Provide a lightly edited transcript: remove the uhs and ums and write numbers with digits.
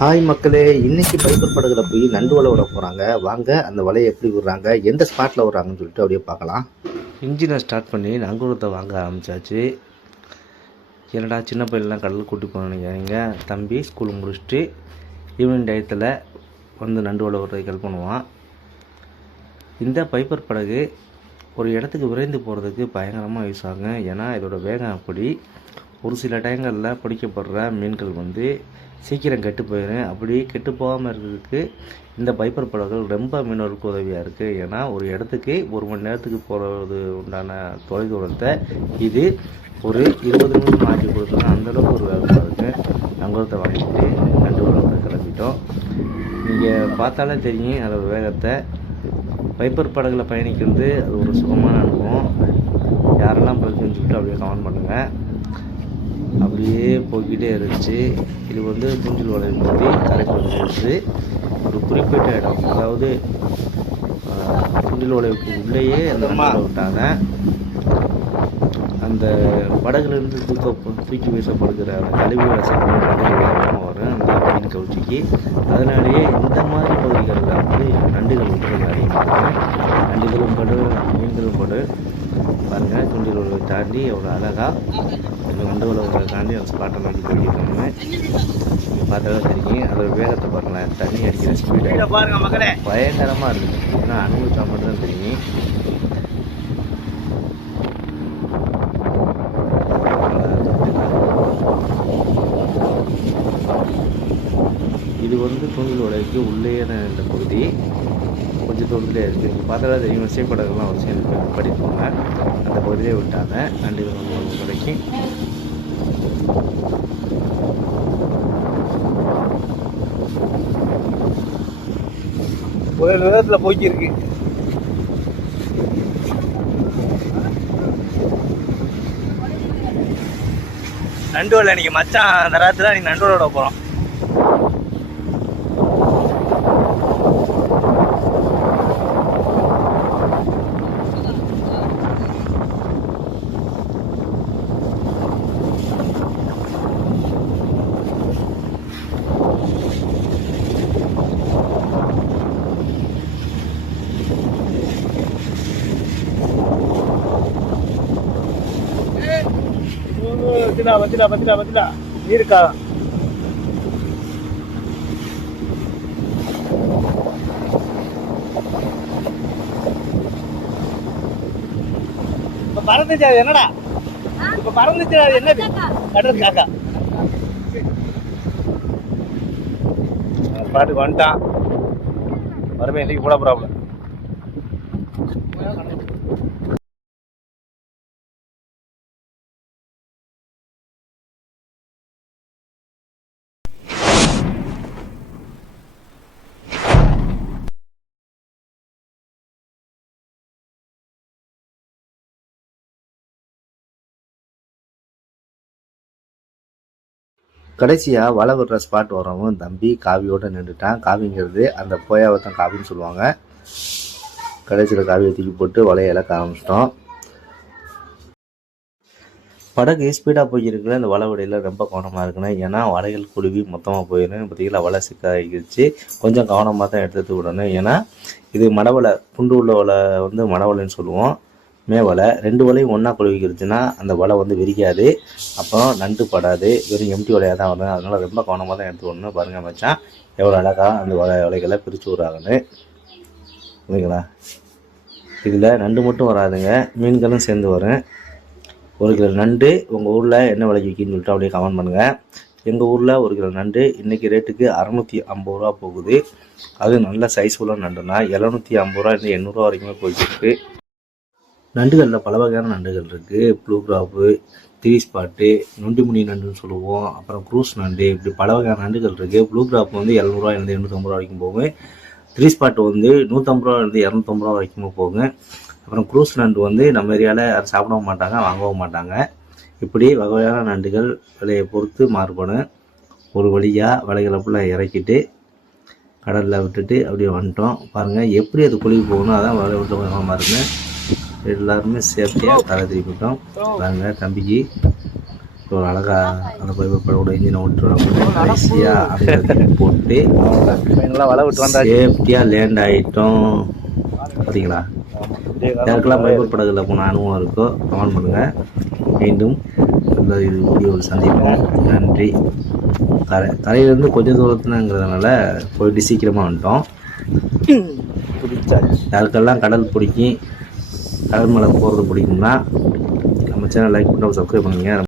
Hi மக்களே, இன்னைக்கு piper படகுல போய் நண்டு வலை விட போகிறாங்க. வாங்க அந்த வலையை எப்படி விடுறாங்க, எந்த ஸ்பாட்டில் விடுறாங்கன்னு சொல்லிட்டு அப்படியே பார்க்கலாம். இன்ஜினை ஸ்டார்ட் பண்ணி நங்கூரத்தை வாங்க ஆரம்பித்தாச்சு. என்னடா சின்ன பையன்லாம் கடலுக்கு கூட்டி போனீங்க, தம்பி ஸ்கூல் முடிச்சுட்டு ஈவினிங் டயத்தில் வந்து நண்டு வலை விடுறதுக்கு ஹெல்ப் பண்ணுவான். இந்த பைப்பர் படகு ஒரு இடத்துக்கு விரைந்து போகிறதுக்கு பயங்கரமாக யூஸ் ஆகும். ஏன்னா இதோட வேகம் அப்படி. ஒரு சில டைங்களில் பிடிக்கப்படுற மீன்கள் வந்து சீக்கிரம் கெட்டு போயிடும். அப்படி கெட்டு போகாமல் இருக்கிறதுக்கு இந்த பைப்பர் படகுகள் ரொம்ப மீனவர்களுக்கு உதவியாக இருக்குது. ஏன்னா ஒரு இடத்துக்கு 1 மணி நேரத்துக்கு போகிறது உண்டான தொலைதூரத்தை இது ஒரு 20 நிமிஷம் ஆக்கி கொடுத்தோன்னா அந்தளவுக்கு ஒரு வேகமாக இருக்குது. நங்கூரத்தை வாங்கிட்டு நண்டு வலை கிளம்பிட்டோம். நீங்கள் பார்த்தாலே தெரியும் அதோட வேகத்தை. பைப்பர் படகுல பயணிக்கிறது அது ஒரு சுகமான அனுபவம். யாரெல்லாம் போய்க்குன்னு சொல்லிட்டு அப்படியே கமெண்ட் பண்ணுங்கள். அப்படியே போய்கிட்டே இருந்துச்சு. இது வந்து தூண்டில் வலை மூடி கரைக்கு வந்துருச்சு. ஒரு குறிப்பிட்ட இடம், அதாவது தூண்டில் வலைக்கு உள்ளேயே அந்த மலை விட்டாங்க. அந்த படகுலேருந்து தூக்கி வீசப்படுகிற அந்த கழிவு வசதிகள் படகு வரும் அந்த மீன் கவுச்சிக்கு. அதனாலேயே இந்த மாதிரி பகுதிகளில் வந்து நண்டுகள் விட்டுறது அதிகமாக இருக்குது. நண்டுகளும் படு, மீன்களும் படு. பாருங்கள், தூண்டில் வலை தாண்டி எவ்வளோ அழகாக இப்போ நண்டு வலை தாண்டி அந்த ஸ்பாட்டை நோக்கி போய்க்கிட்டு நீங்கள் பார்த்தாலே தெரியும். அதோட வேகத்தை பாருங்களேன், தண்ணி அடிக்கிற ஸ்பீடை பயங்கரமாக இருக்குது. ஏன்னா அனுபவிச்சா மட்டும்தான் தெரியும். இது வந்து தூண்டில் வலைக்கு உள்ளே இந்த பகுதி கொஞ்சம் தூரத்துலேயே இருக்குது. நீங்கள் பார்த்தாலே தெரியும். விசைப்படகுலாம் ஒரு சேர்ந்து படிப்பாங்க, அந்த பகுதியிலே விட்டாங்க நண்டு வலைக்கு. ஒரு விதத்தில் போய்க்கிருக்கு. நண்டு வலை இன்னைக்கு மச்சான் அந்த ராத்துல நீ நண்டு வலை போகிறோம். பத்திலா நீருக்கா இப்ப பறந்துச்சு. அது என்னடா இப்ப பறந்துச்சு? அது என்னது? கடல் காக்கா பாட்டுக்கு வந்துட்டான். மறுபடியும் இன்னைக்கு கூட ப்ராப்ளம். கடைசியாக வலை விடுற ஸ்பாட் வரவும் தம்பி காவியோடு நின்றுட்டான். காவிங்கிறது அந்த போயாவை தான் காவின்னு சொல்லுவாங்க. கடைசியில் காவியை தூக்கி போட்டு வலையை இழக்க ஆரம்பிச்சிட்டோம். படகு ஸ்பீடாக போய்க்கிருக்குல இந்த வலை விடையில் ரொம்ப கவனமாக இருக்கணும். ஏன்னா வலைகள் குழுவி மொத்தமாக போயிடும். பார்த்தீங்களா, வலை சிக்காகிடுச்சு. கொஞ்சம் கவனமாக தான் எடுத்து விடணும். ஏன்னா இது மடவலை, துண்டு உள்ள வலை வந்து மடவலைன்னு சொல்லுவோம். மேவலை 2 வலையும் ஒன்றா குழுவிக்கிடுச்சுன்னா அந்த வலை வந்து விரிக்காது, அப்புறம் நண்டு படாது, வெறும் எம்டி வலையாக தான் வரும். அதனால் ரொம்ப கவனமாக தான் எடுத்து விடணும். பாருங்கள் மச்சான் எவ்வளோ அழகாக அந்த வலைகளை பிரித்து விட்றாங்கன்னு. ஓகேங்களா, இதில் நண்டு மட்டும் வராதுங்க, மீன்களும் சேர்ந்து வரும். 1 கிலோ நண்டு உங்கள் ஊரில் என்ன விலைக்கு விற்கின்னு சொல்லிட்டு அப்படியே கமெண்ட் பண்ணுங்கள். எங்கள் ஊரில் 1 கிலோ நண்டு இன்றைக்கி ரேட்டுக்கு 650 ரூபா போகுது. அது நல்ல சைஸ் உள்ள நண்டுனா 750 ரூபா இருந்து 800 ரூபா வரைக்குமே போய்கிருக்கு. நண்டுகளில் பல வகையான நண்டுகள் இருக்குது. ப்ளூ கிராப்பு, 3 ஸ்பாட்டு, நொண்டிமுனி நண்டுன்னு சொல்லுவோம், அப்புறம் க்ரூஸ் நண்டு, இப்படி பல வகையான நண்டுகள் இருக்குது. ப்ளூ கிராப் வந்து 700 ரூபா இருந்து 850 ரூபா வரைக்கும் போகும். 3 ஸ்பாட்டு வந்து 150 ரூபா இருந்து 250 ரூபா வரைக்கும் போகும். அப்புறம் க்ரூஸ் நண்டு வந்து நம்ம ஏரியாவில் யாரும் சாப்பிடவும் மாட்டாங்க, வாங்கவும் மாட்டாங்க. இப்படி வகையான நண்டுகள் விலையை பொறுத்து மாறுபடும். ஒரு வழியாக வலைகளை ஃபுல்லாக இறக்கிட்டு கடலில் விட்டுட்டு அப்படியே வந்துட்டோம். பாருங்கள் எப்படி அது குளிக்க போகணும், அதான் வலை விட்டு வேகமாக இருக்குன்னு எல்லாருமே சேஃப்டியாக தலை திருப்பிட்டோம். பாருங்கள், தம்பிக்கு ஒரு அழகா அந்த பயப்படக்கூட இன்ஜினை ஓட்டுறாங்க. கடைசியாக அங்கே போட்டு ஃபைனலாக வலை விட்டு வந்தாச்சு. சேஃப்டியாக லேண்ட் ஆகிட்டோம். பார்த்தீங்களா? யாருக்கெல்லாம் பயப்படப்படதில்லை போன அனுபவம் இருக்கோ கமெண்ட் பண்ணுங்கள். மீண்டும் இந்த இது வீடியோவில் சந்திப்போம். நன்றி. கரையிலேருந்து கொஞ்சம் தூரத்துலங்கிறதுனால போயிட்டு சீக்கிரமாக வந்துட்டோம். யாருக்கெல்லாம் கடல் பிடிக்கும், கடல் மேலே போகிறது பிடிக்கும்னா நம்ம சேனல் லைக் பண்ணி சப்ஸ்கிரைப் பண்ணுங்க.